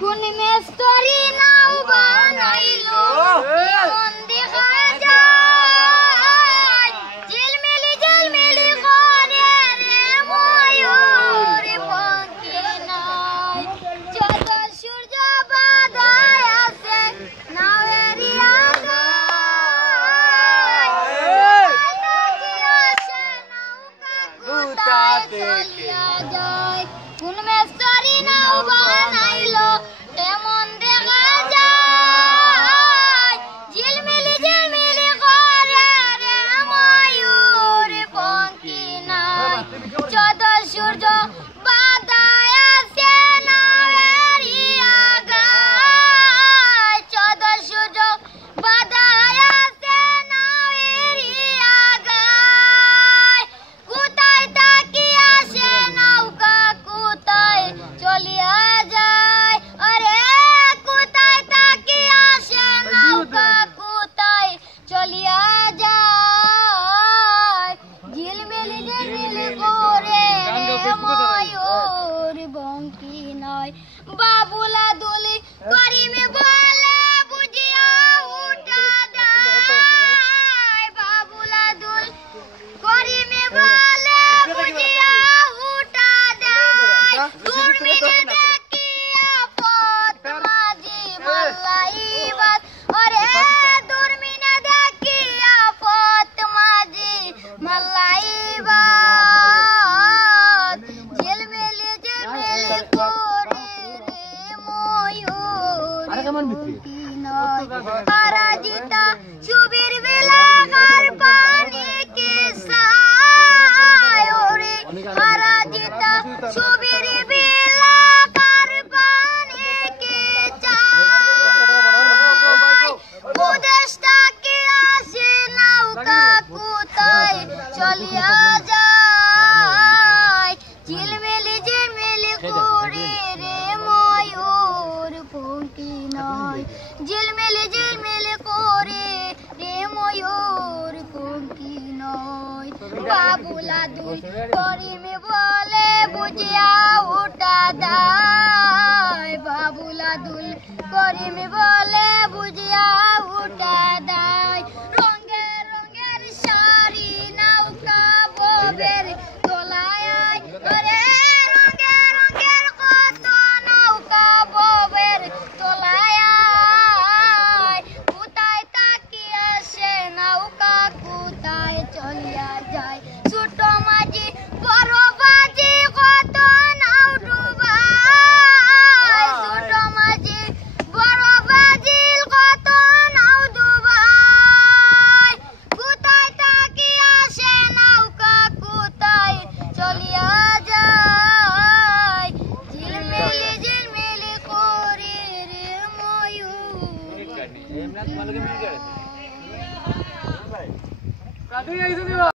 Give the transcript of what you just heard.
কোন মেস্তরি নাও বানাইলো মন দেখা যায় ঝিলমিলি ঝিলমিলি করে রে ময়ূর পঙ্খী নাই যত সূর্য বাঁধায় আছে নাওয়েরি আগায় আসে নৌকা কোথায় চলিয়া যায় কোন মেস্তরি নাও বানাইলো এমন দেখা যায় ঝিলমিলি ঝিলমিলি করে রে ময়ূর পঙ্খী নাই যত সূর্য বাঁধায় আছে নাওয়েরি আগায় যত সূর্য বাঁধায় আছে নাওয়েরি আগায় কোথায় থাকি আসে নৌকা কোথায় চলিয়া যায় আরে কোথায় থাকি আসে নৌকা কোথায় চলিয়া যায় ঝিলমিলি ঝিলমিলি করে রে ময়ূর পঙ্খী নাই বাবুলা দুলি করিমে বলে বুঝিয়া উঠা দেয় বাবুলা দুল করিমে বলে বুঝিয়া উঠা দেয় দুর্মিনে দেখিয়া পথ মাঝি মাল্লাইবাস ওরে দুর্মিনে দেখিয়া পথ মাঝি মাল্লাইবাস ঝিলমিলি ঝিলমিলি করে রে ময়ূর পঙ্খী নাই আরাজিতা সুবীর বিলাগার পানি কে সায় ওরে আরাজিতা সুবীর বিলাগার পানি কে চায় উদেশটা কি আসে নৌকা কোথায় চলিয়া যায় ঝিলমিলি ঝিলমিলি করে রে ময়ূর পঙ্খী নাই ঝিলমিলি ঝিলমিলি করে রে ময়ূর পঙ্খী নাই বাবুলা দুল করিমে বলে বুঝিয়া উঠা দেয় বাবুলা দুল করিমে বলে বুঝিয়া উঠা দেয় রঙের রঙের শাড়ি নৌকা ববের তোলায় ওরে রঙের রঙের কত নৌকা ববের তোলায় কোথায় থাকি আসে নৌকা কোথায় চলিয়া যায় ছোট মাঝি বড় বাজি কত নাও ডুবায় ছোট মাঝি বড় বাজি কত নাও ডুবায় কোথায় থাকি আসে নৌকা কোথায় চলিয়া যায় ঝিলমিলি ঝিলমিলি করে রে ময়ূর